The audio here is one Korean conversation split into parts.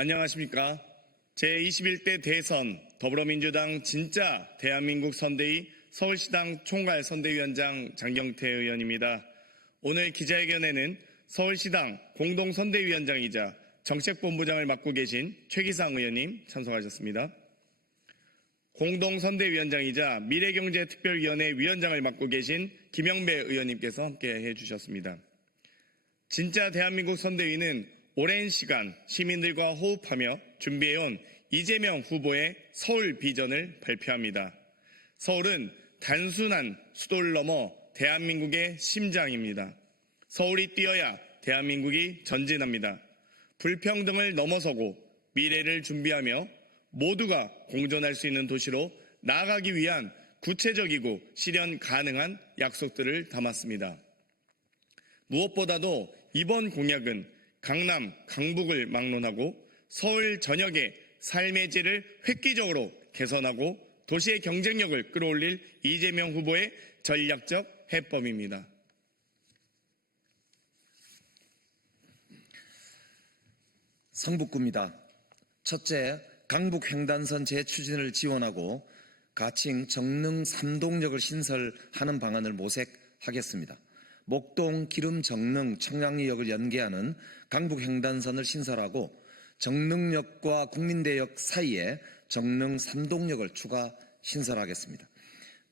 안녕하십니까. 제21대 대선 더불어민주당 진짜 대한민국 선대위 서울시당 총괄 선대위원장 장경태 의원입니다. 오늘 기자회견에는 서울시당 공동선대위원장이자 정책본부장을 맡고 계신 최기상 의원님 참석하셨습니다. 공동선대위원장이자 미래경제특별위원회 위원장을 맡고 계신 김영배 의원님께서 함께해 주셨습니다. 진짜 대한민국 선대위는 오랜 시간 시민들과 호흡하며 준비해온 이재명 후보의 서울 비전을 발표합니다. 서울은 단순한 수도를 넘어 대한민국의 심장입니다. 서울이 뛰어야 대한민국이 전진합니다. 불평등을 넘어서고 미래를 준비하며 모두가 공존할 수 있는 도시로 나아가기 위한 구체적이고 실현 가능한 약속들을 담았습니다. 무엇보다도 이번 공약은 강남, 강북을 막론하고 서울 전역의 삶의 질을 획기적으로 개선하고 도시의 경쟁력을 끌어올릴 이재명 후보의 전략적 해법입니다. 성북구입니다. 첫째, 강북횡단선 재추진을 지원하고 가칭 정릉 3동역을 신설하는 방안을 모색하겠습니다. 목동, 기름, 정릉, 청량리역을 연계하는 강북횡단선을 신설하고 정릉역과 국민대역 사이에 정릉 3동역을 추가 신설하겠습니다.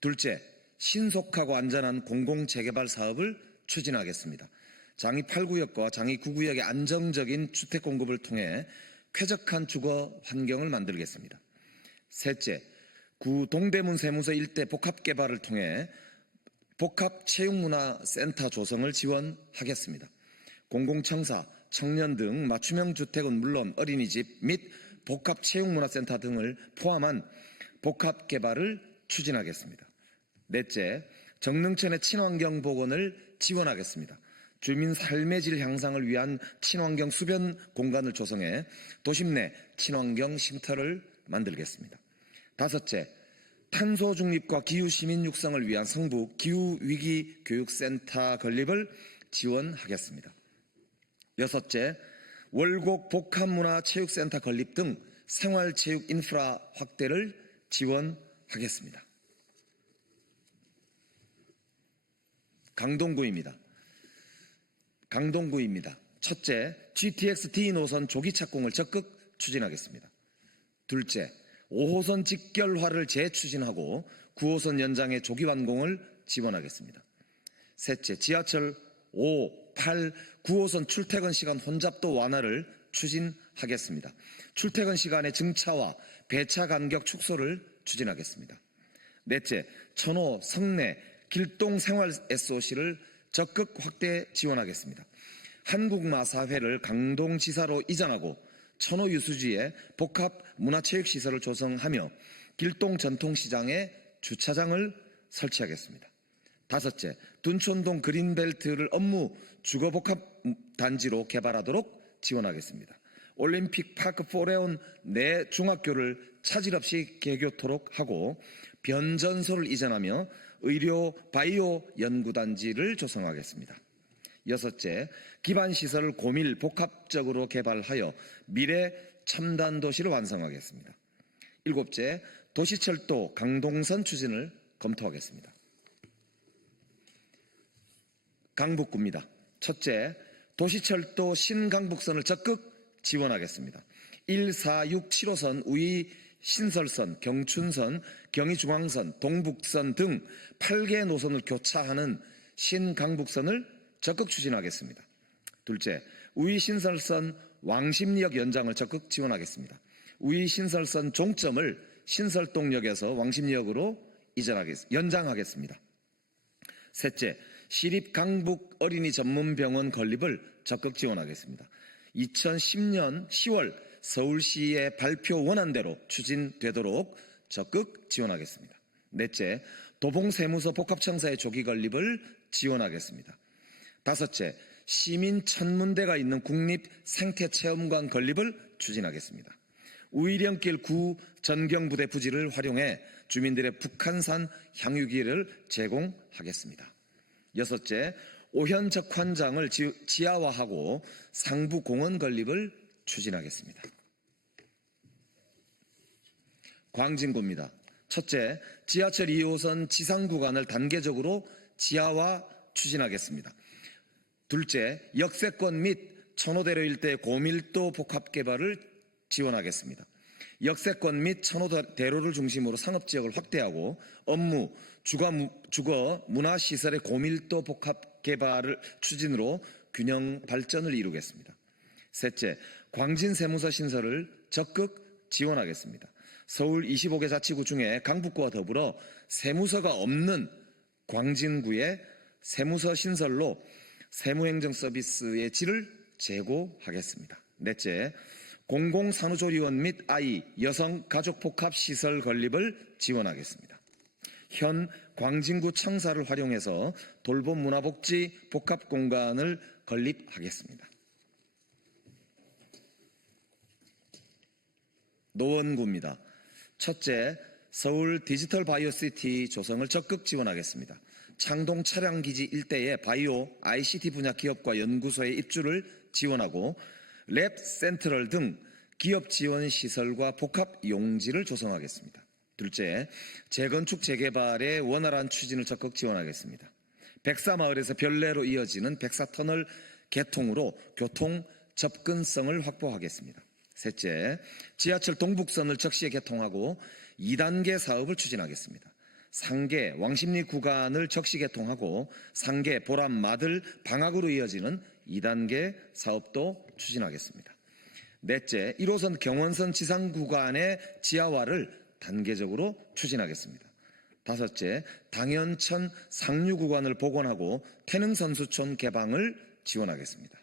둘째, 신속하고 안전한 공공재개발 사업을 추진하겠습니다. 장이 8구역과 장이 9구역의 안정적인 주택 공급을 통해 쾌적한 주거 환경을 만들겠습니다. 셋째, 구 동대문 세무서 일대 복합개발을 통해 복합체육문화센터 조성을 지원하겠습니다. 공공청사, 청년 등 맞춤형 주택은 물론 어린이집 및 복합체육문화센터 등을 포함한 복합개발을 추진하겠습니다. 넷째, 정릉천의 친환경 복원을 지원하겠습니다. 주민 삶의 질 향상을 위한 친환경 수변 공간을 조성해 도심 내 친환경 쉼터를 만들겠습니다. 다섯째, 탄소 중립과 기후 시민 육성을 위한 성북 기후위기 교육센터 건립을 지원하겠습니다. 여섯째, 월곡 복합문화체육센터 건립 등 생활체육 인프라 확대를 지원하겠습니다. 강동구입니다. 첫째, GTX-D 노선 조기 착공을 적극 추진하겠습니다. 둘째, 5호선 직결화를 재추진하고 9호선 연장의 조기 완공을 지원하겠습니다. 셋째, 지하철 5, 8, 9호선 출퇴근 시간 혼잡도 완화를 추진하겠습니다. 출퇴근 시간의 증차와 배차 간격 축소를 추진하겠습니다. 넷째, 천호, 성내, 길동 생활 SOC를 적극 확대 지원하겠습니다. 한국마사회를 강동지사로 이전하고 천호 유수지에 복합 문화체육시설을 조성하며 길동 전통시장에 주차장을 설치하겠습니다. 다섯째, 둔촌동 그린벨트를 업무 주거복합단지로 개발하도록 지원하겠습니다. 올림픽 파크 포레온 내 중학교를 차질 없이 개교토록 하고 변전소를 이전하며 의료 바이오 연구단지를 조성하겠습니다. 여섯째, 기반시설을 고밀 복합적으로 개발하여 미래 첨단 도시를 완성하겠습니다. 일곱째, 도시철도 강동선 추진을 검토하겠습니다. 강북구입니다. 첫째, 도시철도 신강북선을 적극 지원하겠습니다. 1, 4, 6, 7호선, 우이 신설선, 경춘선, 경의중앙선, 동북선 등 8개 노선을 교차하는 신강북선을 적극 추진하겠습니다. 둘째, 우이신설선 왕십리역 연장을 적극 지원하겠습니다. 우이신설선 종점을 신설동역에서 왕십리역으로 연장하겠습니다. 셋째, 시립강북 어린이 전문병원 건립을 적극 지원하겠습니다. 2010년 10월 서울시의 발표 원안대로 추진되도록 적극 지원하겠습니다. 넷째, 도봉세무서 복합청사의 조기 건립을 지원하겠습니다. 다섯째, 시민 천문대가 있는 국립생태체험관 건립을 추진하겠습니다. 우이령길 구 전경부대 부지를 활용해 주민들의 북한산 향유기를 제공하겠습니다. 여섯째, 오현적 환장을 지하화하고 상부 공원 건립을 추진하겠습니다. 광진구입니다. 첫째, 지하철 2호선 지상 구간을 단계적으로 지하화 추진하겠습니다. 둘째, 역세권 및 천호대로 일대 고밀도 복합 개발을 지원하겠습니다. 역세권 및 천호대로를 중심으로 상업지역을 확대하고 업무, 주거, 문화시설의 고밀도 복합 개발을 추진으로 균형 발전을 이루겠습니다. 셋째, 광진세무서 신설을 적극 지원하겠습니다. 서울 25개 자치구 중에 강북구와 더불어 세무서가 없는 광진구의 세무서 신설로 세무행정 서비스의 질을 제고하겠습니다. 넷째, 공공산후조리원 및 아이, 여성, 가족복합시설 건립을 지원하겠습니다. 현 광진구 청사를 활용해서 돌봄 문화복지 복합공간을 건립하겠습니다. 노원구입니다. 첫째, 서울 디지털 바이오시티 조성을 적극 지원하겠습니다. 창동 차량기지 일대의 바이오, ICT 분야 기업과 연구소의 입주를 지원하고 랩 센트럴 등 기업 지원 시설과 복합 용지를 조성하겠습니다. 둘째, 재건축 재개발의 원활한 추진을 적극 지원하겠습니다. 백사마을에서 별내로 이어지는 백사터널 개통으로 교통 접근성을 확보하겠습니다. 셋째, 지하철 동북선을 적시에 개통하고 2단계 사업을 추진하겠습니다. 상계, 왕십리 구간을 적시 개통하고 상계, 보람, 마들, 방학으로 이어지는 2단계 사업도 추진하겠습니다. 넷째, 1호선 경원선 지상 구간의 지하화를 단계적으로 추진하겠습니다. 다섯째, 당연천 상류 구간을 복원하고 태능선수촌 개방을 지원하겠습니다.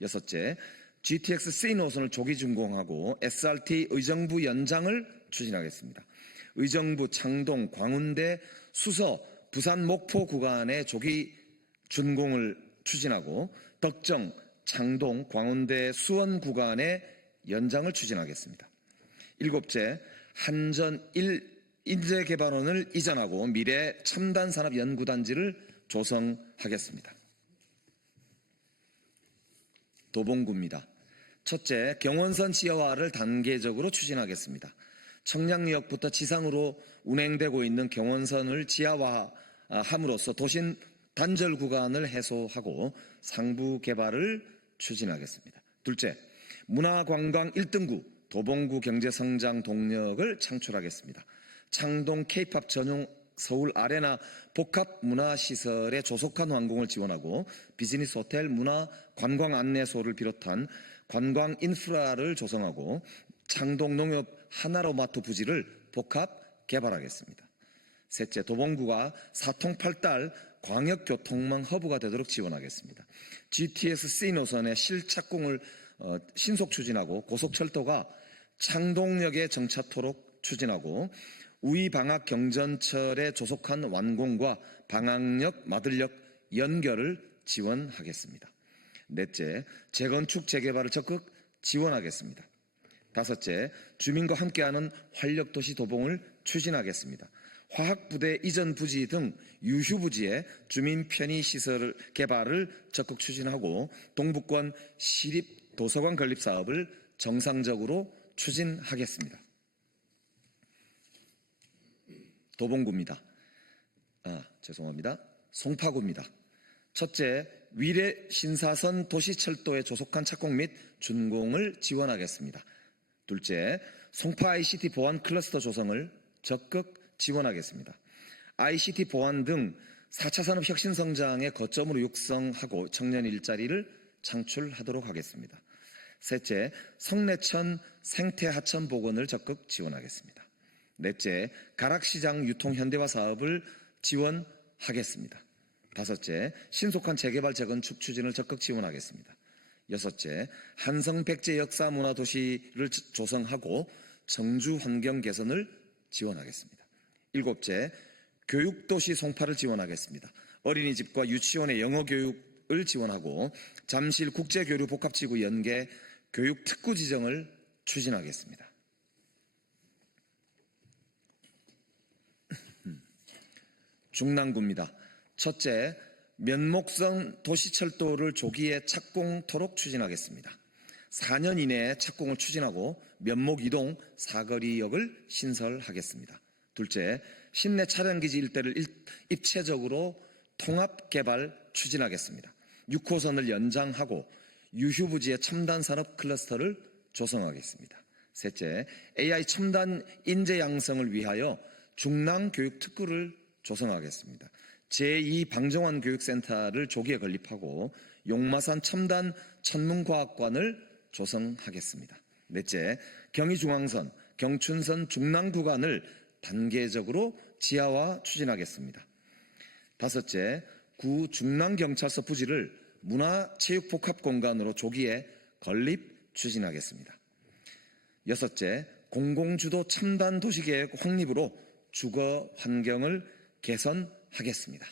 여섯째, GTX C 노선을 조기 준공하고 SRT 의정부 연장을 추진하겠습니다. 의정부, 창동, 광운대, 수서, 부산, 목포 구간의 조기 준공을 추진하고 덕정, 창동, 광운대, 수원 구간의 연장을 추진하겠습니다. 일곱째, 한전 1인재개발원을 이전하고 미래 첨단산업연구단지를 조성하겠습니다. 도봉구입니다. 첫째, 경원선 지하화를 단계적으로 추진하겠습니다. 청량리역부터 지상으로 운행되고 있는 경원선을 지하화함으로써 도심 단절 구간을 해소하고 상부 개발을 추진하겠습니다. 둘째, 문화관광 1등구 도봉구 경제성장 동력을 창출하겠습니다. 창동 K-팝 전용 서울 아레나 복합문화시설의 조속한 완공을 지원하고 비즈니스 호텔, 문화, 관광 안내소를 비롯한 관광 인프라를 조성하고 창동 농협 하나로마트 부지를 복합 개발하겠습니다. 셋째, 도봉구가 사통팔달 광역교통망 허브가 되도록 지원하겠습니다. GTX C 노선의 실착공을 신속 추진하고 고속철도가 창동역에 정차토록 추진하고 우이방학 경전철의 조속한 완공과 방학역, 마들역 연결을 지원하겠습니다. 넷째, 재건축 재개발을 적극 지원하겠습니다. 다섯째, 주민과 함께하는 활력도시 도봉을 추진하겠습니다. 화학부대 이전 부지 등 유휴부지의 주민 편의시설 개발을 적극 추진하고 동북권 시립 도서관 건립 사업을 정상적으로 추진하겠습니다. 도봉구입니다. 송파구입니다. 첫째, 위례 신사선 도시철도의 조속한 착공 및 준공을 지원하겠습니다. 둘째, 송파 ICT 보안 클러스터 조성을 적극 지원하겠습니다. ICT 보안 등 4차 산업 혁신 성장의 거점으로 육성하고 청년 일자리를 창출하도록 하겠습니다. 셋째, 성내천 생태하천 복원을 적극 지원하겠습니다. 넷째, 가락시장 유통 현대화 사업을 지원하겠습니다. 다섯째, 신속한 재개발 재건축 추진을 적극 지원하겠습니다. 여섯째, 한성 백제 역사 문화 도시를 조성하고 정주 환경 개선을 지원하겠습니다. 일곱째, 교육도시 송파를 지원하겠습니다. 어린이집과 유치원의 영어 교육을 지원하고 잠실 국제교류 복합지구 연계 교육특구 지정을 추진하겠습니다. 중랑구입니다. 첫째, 면목성 도시철도를 조기에 착공토록 추진하겠습니다. 4년 이내에 착공을 추진하고 면목 이동 사거리역을 신설하겠습니다. 둘째, 신내 차량기지 일대를 입체적으로 통합개발 추진하겠습니다. 6호선을 연장하고 유휴부지의 첨단산업 클러스터를 조성하겠습니다. 셋째, AI 첨단 인재 양성을 위하여 중랑교육특구를 조성하겠습니다. 제2방정환 교육센터를 조기에 건립하고 용마산 첨단 천문과학관을 조성하겠습니다. 넷째, 경의중앙선, 경춘선 중랑 구간을 단계적으로 지하화 추진하겠습니다. 다섯째, 구 중랑경찰서 부지를 문화체육복합공간으로 조기에 건립 추진하겠습니다. 여섯째, 공공주도 첨단 도시계획 확립으로 주거 환경을 개선하겠습니다.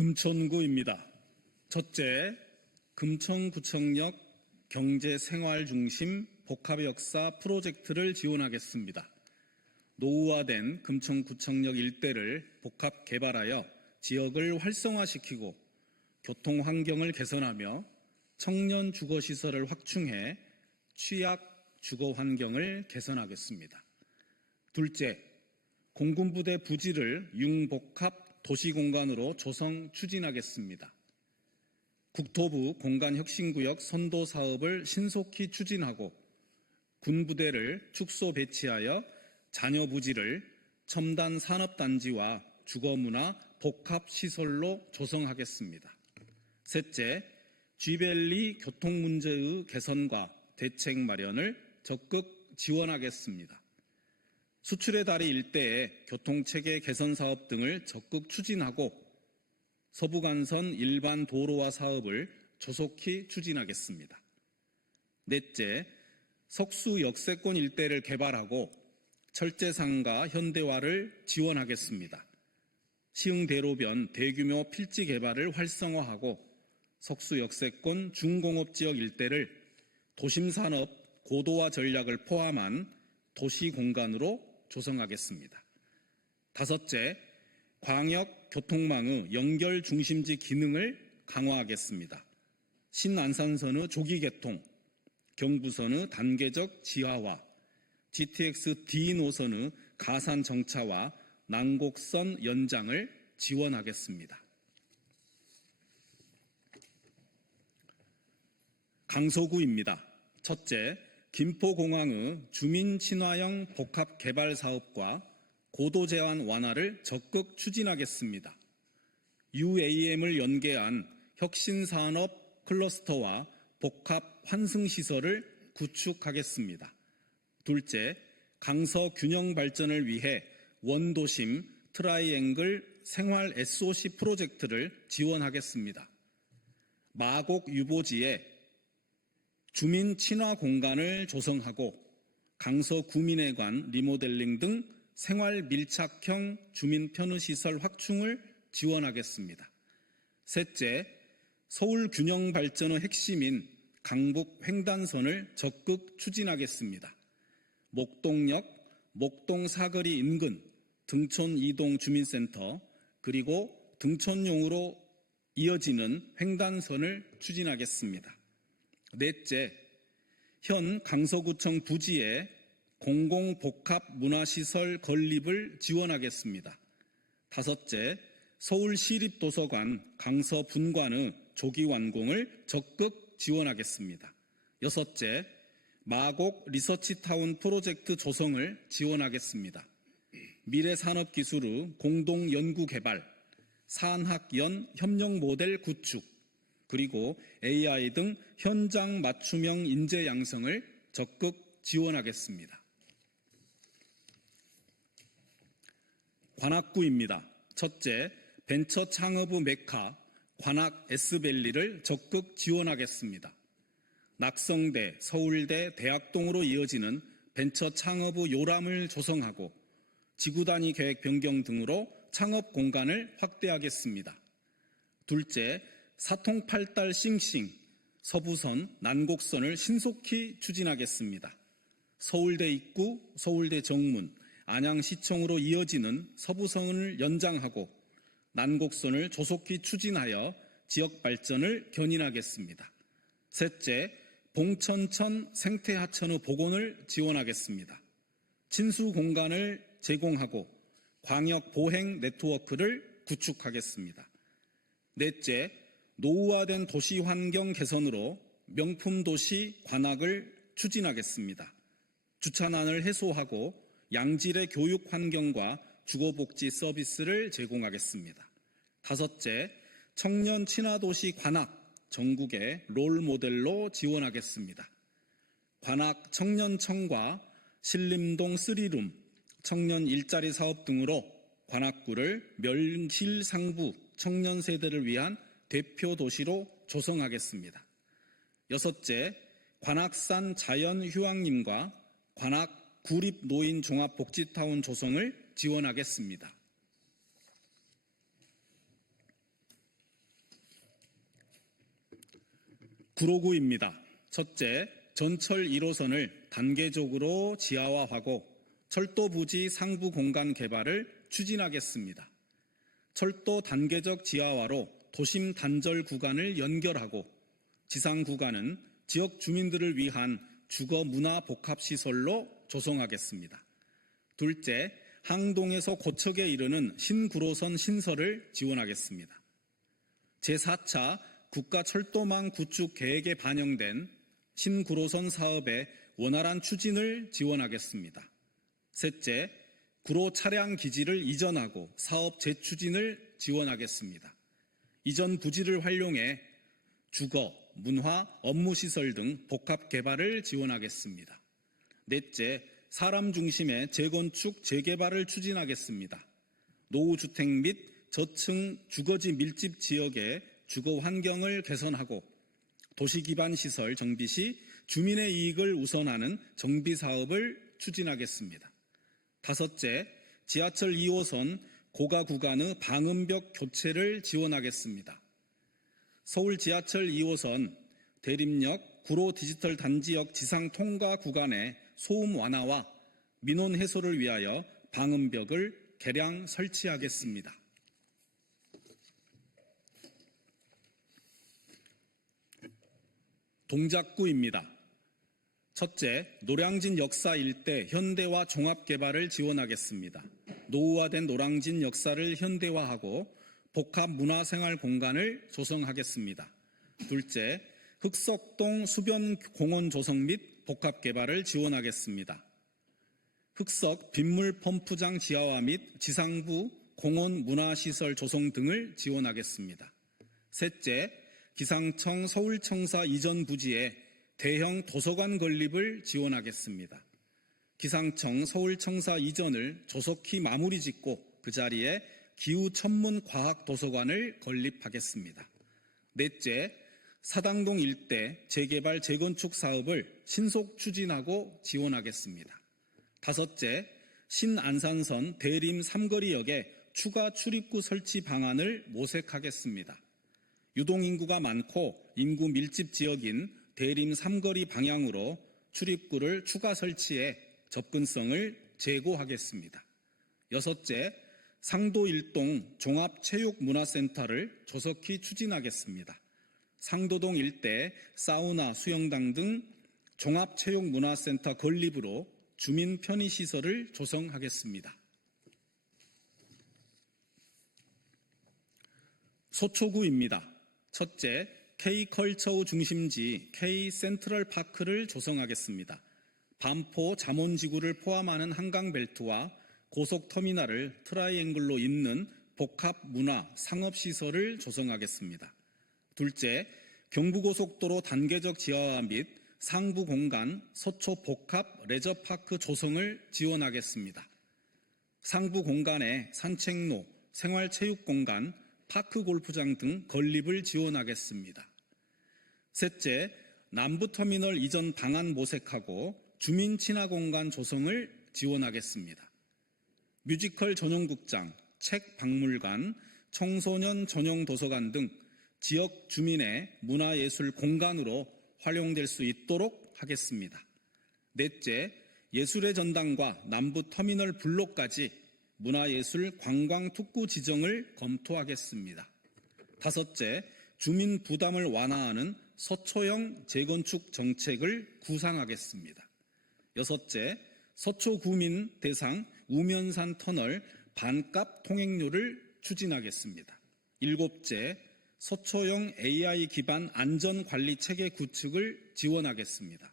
금천구입니다. 첫째, 금천구청역 경제생활중심 복합역사 프로젝트를 지원하겠습니다. 노후화된 금천구청역 일대를 복합 개발하여 지역을 활성화시키고 교통환경을 개선하며 청년 주거시설을 확충해 취약 주거환경을 개선하겠습니다. 둘째, 공군부대 부지를 융복합 도시공간으로 조성 추진하겠습니다. 국토부 공간혁신구역 선도 사업을 신속히 추진하고 군부대를 축소 배치하여 잔여 부지를 첨단 산업단지와 주거문화 복합시설로 조성하겠습니다. 셋째, 쥐밸리 교통문제의 개선과 대책 마련을 적극 지원하겠습니다. 수출의 다리 일대의 교통체계 개선 사업 등을 적극 추진하고 서부간선 일반 도로화 사업을 조속히 추진하겠습니다. 넷째, 석수 역세권 일대를 개발하고 철제상가 현대화를 지원하겠습니다. 시흥대로변 대규모 필지 개발을 활성화하고 석수 역세권 중공업지역 일대를 도심산업 고도화 전략을 포함한 도시공간으로 조성하겠습니다. 다섯째, 광역교통망의 연결 중심지 기능을 강화하겠습니다. 신안산선의 조기 개통, 경부선의 단계적 지하화, GTX D 노선의 가산 정차와 난곡선 연장을 지원하겠습니다. 강서구입니다. 첫째, 김포공항의 주민 친화형 복합 개발 사업과 고도 제한 완화를 적극 추진하겠습니다. UAM을 연계한 혁신산업 클러스터와 복합 환승시설을 구축하겠습니다. 둘째, 강서 균형 발전을 위해 원도심 트라이앵글 생활 SOC 프로젝트를 지원하겠습니다. 마곡 유보지에 주민 친화 공간을 조성하고 강서 구민회관 리모델링 등 생활 밀착형 주민 편의시설 확충을 지원하겠습니다. 셋째, 서울 균형 발전의 핵심인 강북 횡단선을 적극 추진하겠습니다. 목동역, 목동 사거리 인근 등촌 이동 주민센터 그리고 등촌용으로 이어지는 횡단선을 추진하겠습니다. 넷째, 현 강서구청 부지에 공공복합문화시설 건립을 지원하겠습니다. 다섯째, 서울시립도서관 강서 분관의 조기 완공을 적극 지원하겠습니다. 여섯째, 마곡 리서치타운 프로젝트 조성을 지원하겠습니다. 미래산업기술의 공동연구개발, 산학연 협력 모델 구축, 그리고 AI 등 현장 맞춤형 인재 양성을 적극 지원하겠습니다. 관악구입니다. 첫째, 벤처 창업의 메카 관악 S밸리를 적극 지원하겠습니다. 낙성대, 서울대, 대학동으로 이어지는 벤처 창업의 요람을 조성하고 지구단위 계획 변경 등으로 창업 공간을 확대하겠습니다. 둘째, 사통팔달 싱싱, 서부선, 난곡선을 신속히 추진하겠습니다. 서울대 입구, 서울대 정문, 안양시청으로 이어지는 서부선을 연장하고 난곡선을 조속히 추진하여 지역 발전을 견인하겠습니다. 셋째, 봉천천 생태하천의 복원을 지원하겠습니다. 친수 공간을 제공하고 광역 보행 네트워크를 구축하겠습니다. 넷째, 노후화된 도시 환경 개선으로 명품 도시 관악을 추진하겠습니다. 주차난을 해소하고 양질의 교육 환경과 주거복지 서비스를 제공하겠습니다. 다섯째, 청년 친화도시 관악 전국의 롤 모델로 지원하겠습니다. 관악 청년청과 신림동 3룸, 청년 일자리 사업 등으로 관악구를 멸실상부 청년 세대를 위한 대표 도시로 조성하겠습니다. 여섯째, 관악산 자연휴양림과 관악 구립노인 종합복지타운 조성을 지원하겠습니다. 구로구입니다. 첫째, 전철 1호선을 단계적으로 지하화하고 철도 부지 상부 공간 개발을 추진하겠습니다. 철도 단계적 지하화로 도심 단절 구간을 연결하고 지상 구간은 지역 주민들을 위한 주거 문화 복합 시설로 조성하겠습니다. 둘째, 항동에서 고척에 이르는 신구로선 신설을 지원하겠습니다. 제4차 국가철도망 구축 계획에 반영된 신구로선 사업의 원활한 추진을 지원하겠습니다. 셋째, 구로 차량 기지를 이전하고 사업 재추진을 지원하겠습니다. 이전 부지를 활용해 주거, 문화, 업무시설 등 복합 개발을 지원하겠습니다. 넷째, 사람 중심의 재건축, 재개발을 추진하겠습니다. 노후주택 및 저층 주거지 밀집 지역의 주거 환경을 개선하고 도시 기반 시설 정비 시 주민의 이익을 우선하는 정비 사업을 추진하겠습니다. 다섯째, 지하철 2호선 고가 구간의 방음벽 교체를 지원하겠습니다. 서울 지하철 2호선 대림역 구로 디지털 단지역 지상 통과 구간의 소음 완화와 민원 해소를 위하여 방음벽을 개량 설치하겠습니다. 동작구입니다. 첫째, 노량진 역사 일대 현대화 종합개발을 지원하겠습니다. 노후화된 노량진 역사를 현대화하고 복합 문화생활 공간을 조성하겠습니다. 둘째, 흑석동 수변 공원 조성 및 복합 개발을 지원하겠습니다. 흑석 빗물 펌프장 지하화 및 지상부 공원 문화시설 조성 등을 지원하겠습니다. 셋째, 기상청 서울청사 이전 부지에 대형 도서관 건립을 지원하겠습니다. 기상청 서울청사 이전을 조속히 마무리 짓고 그 자리에 기후천문과학도서관을 건립하겠습니다. 넷째, 사당동 일대 재개발 재건축 사업을 신속 추진하고 지원하겠습니다. 다섯째, 신안산선 대림 삼거리역에 추가 출입구 설치 방안을 모색하겠습니다. 유동인구가 많고 인구 밀집 지역인 대림 삼거리 방향으로 출입구를 추가 설치해 접근성을 제고하겠습니다. 여섯째, 상도 일동 종합체육문화센터를 조속히 추진하겠습니다. 상도동 일대 사우나, 수영장 등 종합체육문화센터 건립으로 주민 편의시설을 조성하겠습니다. 소초구입니다. 첫째, K컬처의 중심지 K센트럴파크를 조성하겠습니다. 반포 잠원지구를 포함하는 한강벨트와 고속터미널을 트라이앵글로 잇는 복합문화 상업시설을 조성하겠습니다. 둘째, 경부고속도로 단계적 지하화 및 상부공간 서초복합 레저파크 조성을 지원하겠습니다. 상부공간에 산책로, 생활체육공간, 파크골프장 등 건립을 지원하겠습니다. 셋째, 남부터미널 이전 방안 모색하고 주민 친화공간 조성을 지원하겠습니다. 뮤지컬 전용극장, 책 박물관, 청소년 전용 도서관 등 지역 주민의 문화예술 공간으로 활용될 수 있도록 하겠습니다. 넷째, 예술의 전당과 남부터미널 블록까지 문화예술 관광특구 지정을 검토하겠습니다. 다섯째, 주민 부담을 완화하는 서초형 재건축 정책을 구상하겠습니다. 여섯째, 서초구민 대상 우면산 터널 반값 통행료를 추진하겠습니다. 일곱째, 서초형 AI 기반 안전관리 체계 구축을 지원하겠습니다.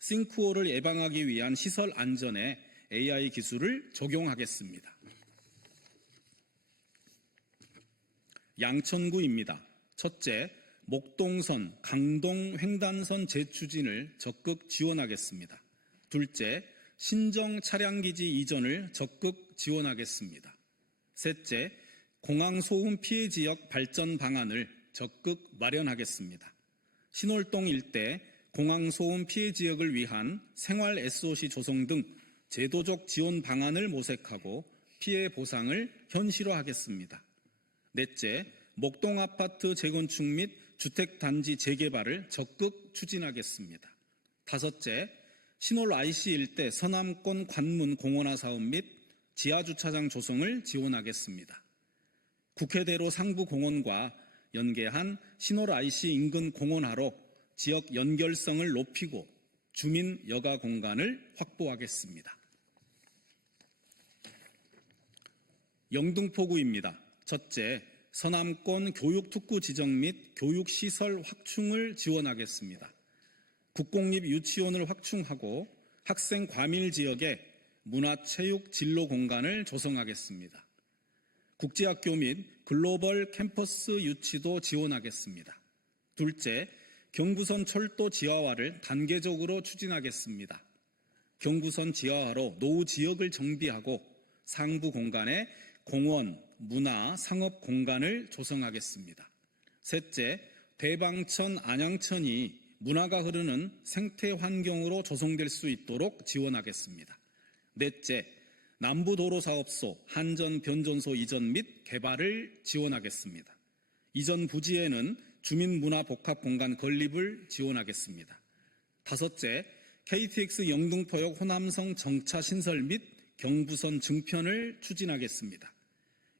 싱크홀을 예방하기 위한 시설 안전에 AI 기술을 적용하겠습니다. 양천구입니다. 첫째, 목동선, 강동 횡단선 재추진을 적극 지원하겠습니다. 둘째, 신정 차량기지 이전을 적극 지원하겠습니다. 셋째, 공항 소음 피해 지역 발전 방안을 적극 마련하겠습니다. 신월동 일대 공항 소음 피해 지역을 위한 생활 SOC 조성 등 제도적 지원 방안을 모색하고 피해 보상을 현실화하겠습니다. 넷째, 목동 아파트 재건축 및 주택단지 재개발을 적극 추진하겠습니다. 다섯째, 신월 IC 일대 서남권 관문 공원화 사업 및 지하주차장 조성을 지원하겠습니다. 국회대로 상부공원과 연계한 신월 IC 인근 공원화로 지역 연결성을 높이고 주민 여가 공간을 확보하겠습니다. 영등포구입니다. 첫째, 서남권 교육특구 지정 및 교육시설 확충을 지원하겠습니다. 국공립 유치원을 확충하고 학생 과밀 지역에 문화체육 진로 공간을 조성하겠습니다. 국제학교 및 글로벌 캠퍼스 유치도 지원하겠습니다. 둘째, 경부선 철도 지하화를 단계적으로 추진하겠습니다. 경부선 지하화로 노후 지역을 정비하고 상부 공간에 공원, 문화, 상업 공간을 조성하겠습니다. 셋째, 대방천, 안양천이 문화가 흐르는 생태 환경으로 조성될 수 있도록 지원하겠습니다. 넷째, 남부도로사업소, 한전변전소 이전 및 개발을 지원하겠습니다. 이전 부지에는 주민문화복합공간 건립을 지원하겠습니다. 다섯째, KTX 영등포역 호남성 정차 신설 및 경부선 증편을 추진하겠습니다.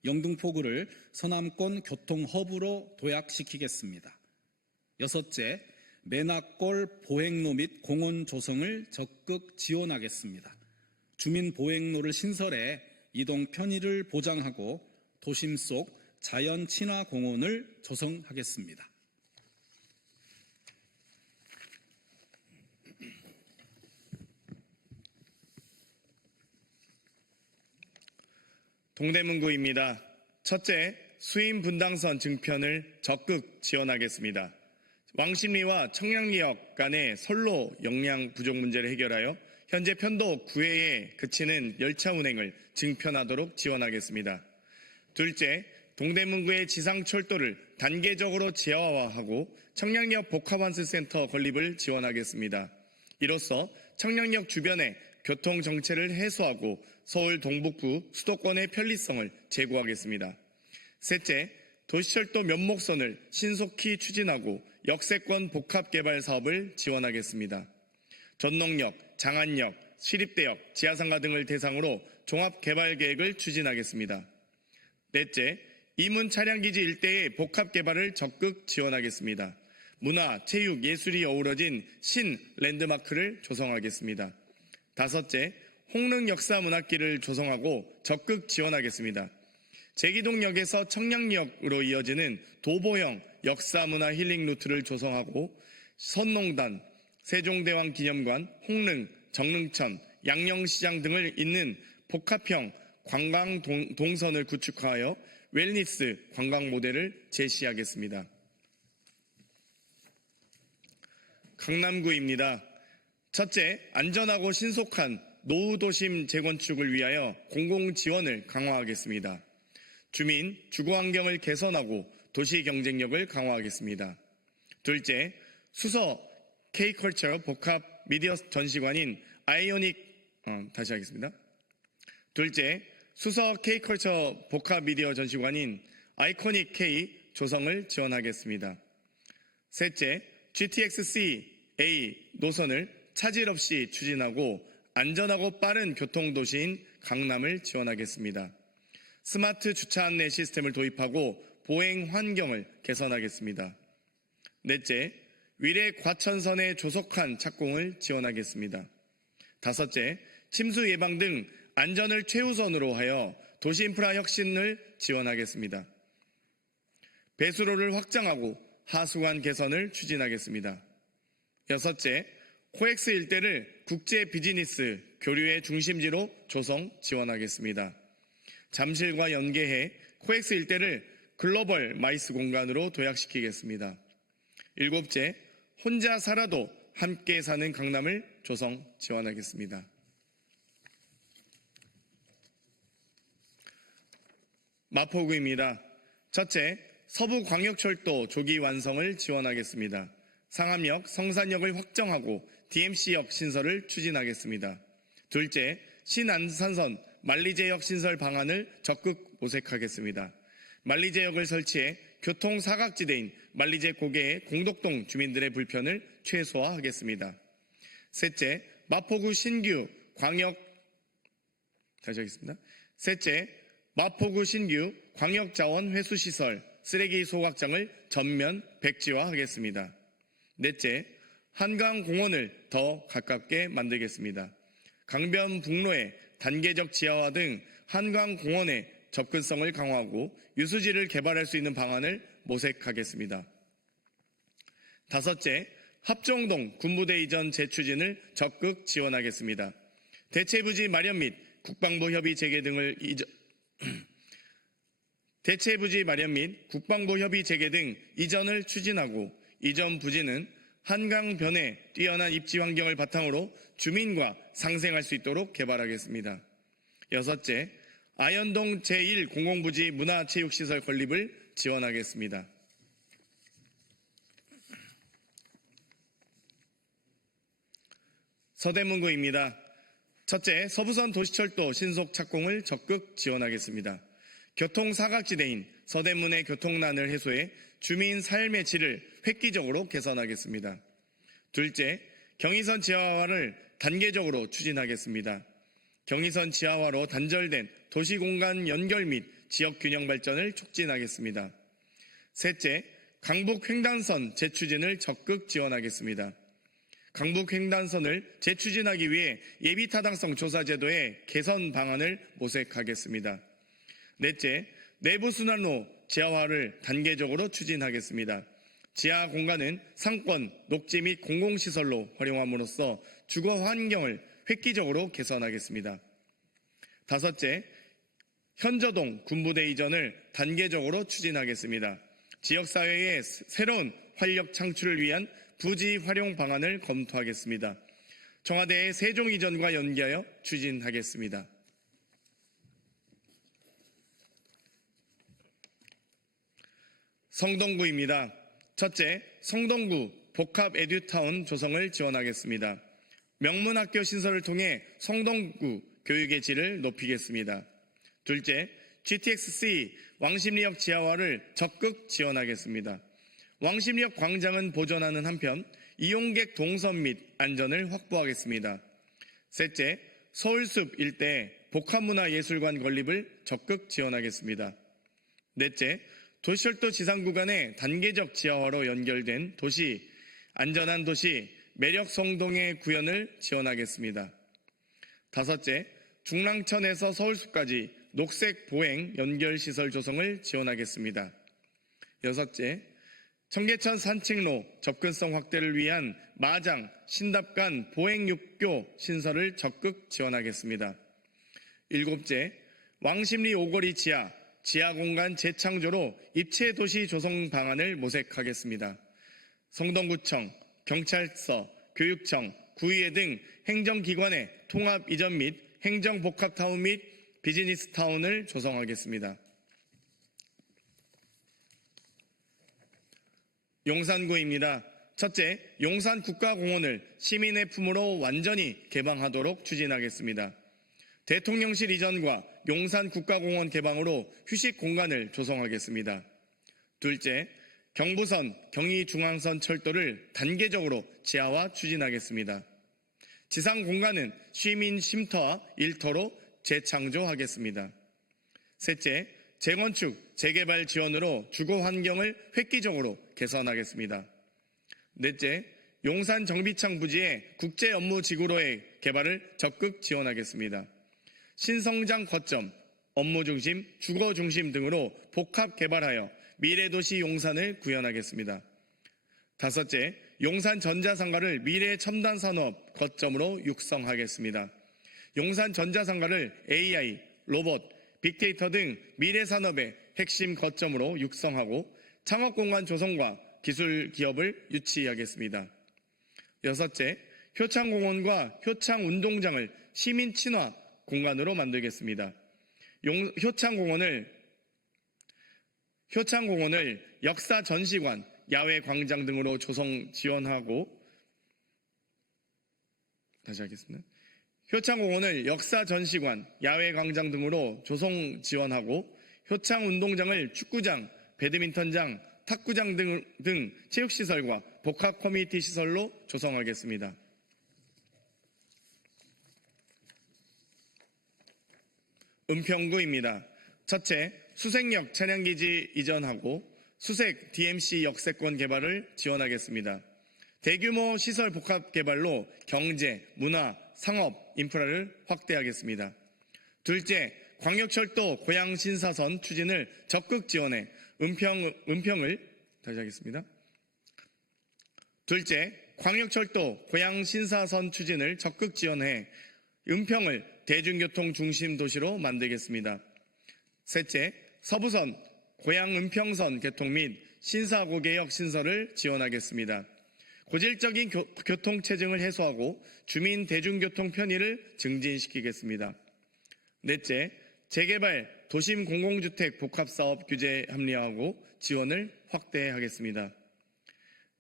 영등포구를 서남권 교통허브로 도약시키겠습니다. 여섯째, 매낙골 보행로 및 공원 조성을 적극 지원하겠습니다. 주민 보행로를 신설해 이동 편의를 보장하고 도심 속 자연 친화 공원을 조성하겠습니다. 동대문구입니다. 첫째, 수임 분당선 증편을 적극 지원하겠습니다. 왕십리와 청량리역 간의 선로 역량 부족 문제를 해결하여 현재 편도 9회에 그치는 열차 운행을 증편하도록 지원하겠습니다. 둘째, 동대문구의 지상철도를 단계적으로 지하화하고 청량리역 복합환승센터 건립을 지원하겠습니다. 이로써 청량리역 주변의 교통정체를 해소하고 서울 동북부 수도권의 편리성을 제고하겠습니다. 셋째, 도시철도 면목선을 신속히 추진하고 역세권 복합개발 사업을 지원하겠습니다. 전농역, 장안역, 시립대역, 지하상가 등을 대상으로 종합개발계획을 추진하겠습니다. 넷째, 이문 차량기지 일대의 복합개발을 적극 지원하겠습니다. 문화, 체육, 예술이 어우러진 신 랜드마크를 조성하겠습니다. 다섯째, 홍릉 역사문화길을 조성하고 적극 지원하겠습니다. 제기동역에서 청량리역으로 이어지는 도보형 역사문화 힐링 루트를 조성하고 선농단, 세종대왕 기념관, 홍릉, 정릉천, 양령시장 등을 잇는 복합형 관광 동선을 구축하여 웰니스 관광 모델을 제시하겠습니다. 강남구입니다. 첫째, 안전하고 신속한 노후도심 재건축을 위하여 공공지원을 강화하겠습니다. 주민, 주거환경을 개선하고 도시 경쟁력을 강화하겠습니다. 둘째, 수서 K컬처 복합 미디어 전시관인 둘째, 수서 K컬처 복합 미디어 전시관인 아이코닉 K 조성을 지원하겠습니다. 셋째, GTX-C A 노선을 차질 없이 추진하고 안전하고 빠른 교통도시인 강남을 지원하겠습니다. 스마트 주차 안내 시스템을 도입하고 보행 환경을 개선하겠습니다. 넷째, 위례 과천선의 조속한 착공을 지원하겠습니다. 다섯째, 침수 예방 등 안전을 최우선으로 하여 도시 인프라 혁신을 지원하겠습니다. 배수로를 확장하고 하수관 개선을 추진하겠습니다. 여섯째, 코엑스 일대를 국제 비즈니스 교류의 중심지로 조성 지원하겠습니다. 잠실과 연계해 코엑스 일대를 글로벌 마이스 공간으로 도약시키겠습니다. 일곱째, 혼자 살아도 함께 사는 강남을 조성 지원하겠습니다. 마포구입니다. 첫째, 서부광역철도 조기 완성을 지원하겠습니다. 상암역, 성산역을 확정하고 DMC역 신설을 추진하겠습니다. 둘째, 신안산선 만리제역 신설 방안을 적극 모색하겠습니다. 만리제역을 설치해 교통 사각지대인 만리제 고개의 공덕동 주민들의 불편을 최소화하겠습니다. 셋째, 마포구 신규 광역자원 회수시설 쓰레기 소각장을 전면 백지화하겠습니다. 넷째, 한강공원을 더 가깝게 만들겠습니다. 강변북로의 단계적 지하화 등 한강공원의 접근성을 강화하고 유수지를 개발할 수 있는 방안을 모색하겠습니다. 다섯째, 합정동 군부대 이전 재추진을 적극 지원하겠습니다. 대체부지 마련 및 국방부 협의 재개 등 이전을 추진하고 이전 부지는 한강변의 뛰어난 입지 환경을 바탕으로 주민과 상생할 수 있도록 개발하겠습니다. 여섯째, 아현동 제1공공부지 문화체육시설 건립을 지원하겠습니다. 서대문구입니다. 첫째, 서부선 도시철도 신속 착공을 적극 지원하겠습니다. 교통사각지대인 서대문의 교통난을 해소해 주민 삶의 질을 획기적으로 개선하겠습니다. 둘째, 경의선 지하화를 단계적으로 추진하겠습니다. 경의선 지하화로 단절된 도시공간 연결 및 지역균형 발전을 촉진하겠습니다. 셋째, 강북횡단선 재추진을 적극 지원하겠습니다. 강북횡단선을 재추진하기 위해 예비타당성 조사제도의 개선 방안을 모색하겠습니다. 넷째, 내부순환로 지하화를 단계적으로 추진하겠습니다. 지하 공간은 상권, 녹지 및 공공시설로 활용함으로써 주거 환경을 획기적으로 개선하겠습니다. 다섯째, 현저동 군부대 이전을 단계적으로 추진하겠습니다. 지역사회의 새로운 활력 창출을 위한 부지 활용 방안을 검토하겠습니다. 청와대의 세종 이전과 연계하여 추진하겠습니다. 성동구입니다. 첫째, 성동구 복합 에듀타운 조성을 지원하겠습니다. 명문학교 신설을 통해 성동구 교육의 질을 높이겠습니다. 둘째, GTX-C 왕십리역 지하화를 적극 지원하겠습니다. 왕십리역 광장은 보존하는 한편 이용객 동선 및 안전을 확보하겠습니다. 셋째, 서울숲 일대 복합문화예술관 건립을 적극 지원하겠습니다. 넷째, 도시철도 지상구간의 단계적 지하화로 연결된 도시, 안전한 도시, 매력성동의 구현을 지원하겠습니다. 다섯째, 중랑천에서 서울숲까지 녹색 보행 연결시설 조성을 지원하겠습니다. 여섯째, 청계천 산책로 접근성 확대를 위한 마장, 신답간 보행육교 신설을 적극 지원하겠습니다. 일곱째, 왕십리 오거리 지하공간 재창조로 입체도시 조성 방안을 모색하겠습니다. 성동구청, 경찰서, 교육청, 구의회 등 행정기관의 통합 이전 및 행정복합타운 및 비즈니스타운을 조성하겠습니다. 용산구입니다. 첫째, 용산국가공원을 시민의 품으로 완전히 개방하도록 추진하겠습니다. 대통령실 이전과 용산국가공원 개방으로 휴식 공간을 조성하겠습니다. 둘째, 경부선, 경의중앙선 철도를 단계적으로 지하화 추진하겠습니다. 지상 공간은 시민 쉼터와 일터로 재창조하겠습니다. 셋째, 재건축, 재개발 지원으로 주거 환경을 획기적으로 개선하겠습니다. 넷째, 용산 정비창 부지의 국제 업무 지구로의 개발을 적극 지원하겠습니다. 신성장 거점, 업무 중심, 주거 중심 등으로 복합 개발하여 미래도시 용산을 구현하겠습니다. 다섯째, 용산 전자상가를 미래 첨단 산업 거점으로 육성하겠습니다. 용산 전자상가를 AI, 로봇, 빅데이터 등 미래 산업의 핵심 거점으로 육성하고 창업공간 조성과 기술 기업을 유치하겠습니다. 여섯째, 효창공원과 효창운동장을 시민 친화 공간으로 만들겠습니다. 효창공원을 역사 전시관, 야외 광장 등으로 조성 지원하고 다시 하겠습니다. 효창공원을 역사 전시관, 야외 광장 등으로 조성 지원하고 효창운동장을 축구장, 배드민턴장, 탁구장 등 체육시설과 복합 커뮤니티 시설로 조성하겠습니다. 은평구입니다. 첫째, 수색역 차량기지 이전하고 수색 DMC 역세권 개발을 지원하겠습니다. 대규모 시설 복합 개발로 경제, 문화, 상업, 인프라를 확대하겠습니다. 둘째, 광역철도 고양 신사선 추진을 적극 지원해 은평을 다시 하겠습니다. 둘째, 광역철도 고양 신사선 추진을 적극 지원해 은평을 대중교통 중심 도시로 만들겠습니다. 셋째, 서부선 고양 은평선 개통 및 신사고개역 신설을 지원하겠습니다. 고질적인 교통체증을 해소하고 주민 대중교통 편의를 증진시키겠습니다. 넷째, 재개발 도심 공공주택 복합사업 규제 합리화하고 지원을 확대하겠습니다.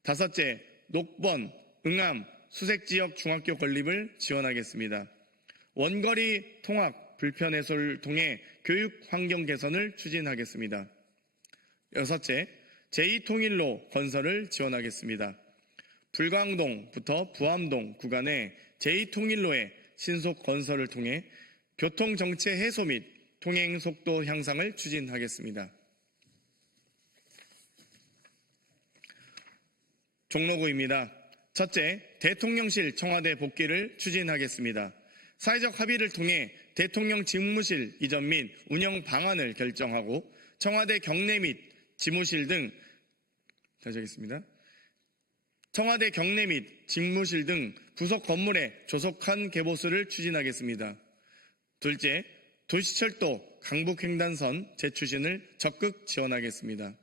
다섯째, 녹번, 응암, 수색지역 중학교 건립을 지원하겠습니다. 원거리 통학 불편 해소를 통해 교육 환경 개선을 추진하겠습니다. 여섯째, 제2통일로 건설을 지원하겠습니다. 불광동부터 부암동 구간의 제2통일로의 신속 건설을 통해 교통정체 해소 및 통행속도 향상을 추진하겠습니다. 종로구입니다. 첫째, 대통령실 청와대 복귀를 추진하겠습니다. 사회적 합의를 통해 대통령 직무실 이전 및 운영 방안을 결정하고 청와대 경내 및 지무실 등 다시 하겠습니다. 청와대 경내 및 직무실 등 부속 건물의 조속한 개보수를 추진하겠습니다. 둘째, 도시철도 강북횡단선 재추진을 적극 지원하겠습니다.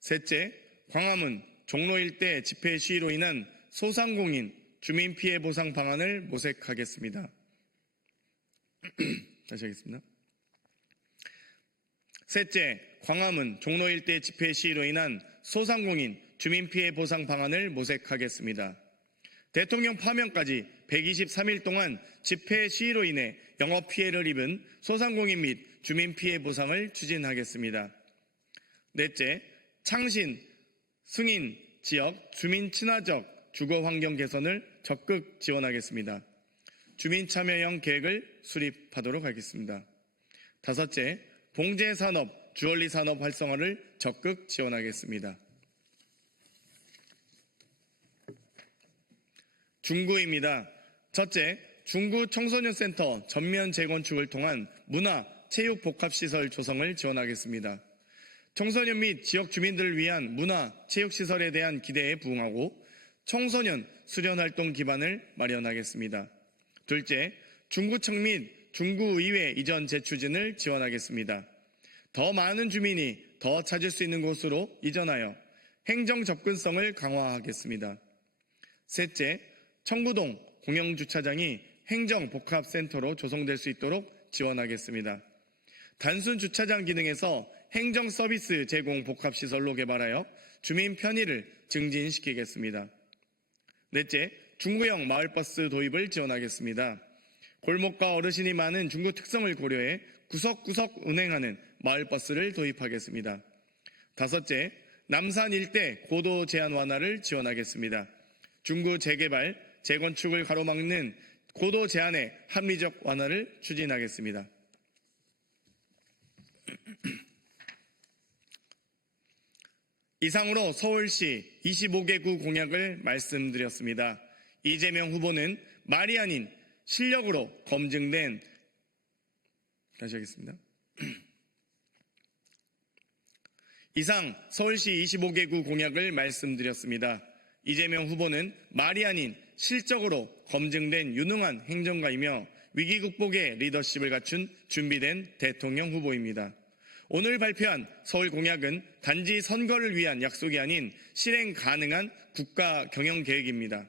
셋째, 광화문 종로 일대 집회 시위로 인한 소상공인 주민 피해 보상 방안을 모색하겠습니다. 다시 하겠습니다. 셋째, 광화문 종로 일대 집회 시위로 인한 소상공인 주민 피해 보상 방안을 모색하겠습니다. 대통령 파면까지 123일 동안 집회 시위로 인해 영업 피해를 입은 소상공인 및 주민 피해 보상을 추진하겠습니다. 넷째, 창신, 승인 지역 주민 친화적 주거 환경 개선을 적극 지원하겠습니다. 주민 참여형 계획을 수립하도록 하겠습니다. 다섯째, 봉제 산업, 주얼리 산업 활성화를 적극 지원하겠습니다. 중구입니다. 첫째, 중구 청소년센터 전면 재건축을 통한 문화, 체육 복합시설 조성을 지원하겠습니다. 청소년 및 지역 주민들을 위한 문화, 체육시설에 대한 기대에 부응하고 청소년 수련활동 기반을 마련하겠습니다. 둘째, 중구청 및 중구의회 이전 재추진을 지원하겠습니다. 더 많은 주민이 더 찾을 수 있는 곳으로 이전하여 행정 접근성을 강화하겠습니다. 셋째, 청구동 공영주차장이 행정복합센터로 조성될 수 있도록 지원하겠습니다. 단순 주차장 기능에서 행정 서비스 제공 복합시설로 개발하여 주민 편의를 증진시키겠습니다. 넷째, 중구형 마을버스 도입을 지원하겠습니다. 골목과 어르신이 많은 중구 특성을 고려해 구석구석 운행하는 마을버스를 도입하겠습니다. 다섯째, 남산 일대 고도 제한 완화를 지원하겠습니다. 중구 재개발, 재건축을 가로막는 고도 제한의 합리적 완화를 추진하겠습니다. 이상으로 서울시 25개 구 공약을 말씀드렸습니다. 이재명 후보는 말이 아닌 실력으로 검증된 다시 하겠습니다. 이상 서울시 25개 구 공약을 말씀드렸습니다. 이재명 후보는 말이 아닌 실적으로 검증된 유능한 행정가이며 위기 극복의 리더십을 갖춘 준비된 대통령 후보입니다. 오늘 발표한 서울 공약은 단지 선거를 위한 약속이 아닌 실행 가능한 국가 경영 계획입니다.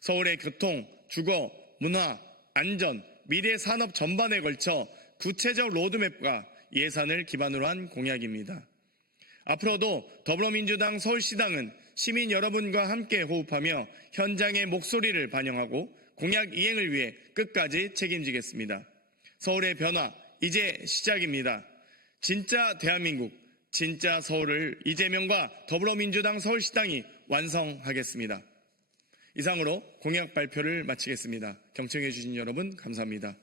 서울의 교통, 주거, 문화, 안전, 미래 산업 전반에 걸쳐 구체적 로드맵과 예산을 기반으로 한 공약입니다. 앞으로도 더불어민주당 서울시당은 시민 여러분과 함께 호흡하며 현장의 목소리를 반영하고 공약 이행을 위해 끝까지 책임지겠습니다. 서울의 변화, 이제 시작입니다. 진짜 대한민국, 진짜 서울을 이재명과 더불어민주당 서울시당이 완성하겠습니다. 이상으로 공약 발표를 마치겠습니다. 경청해 주신 여러분 감사합니다.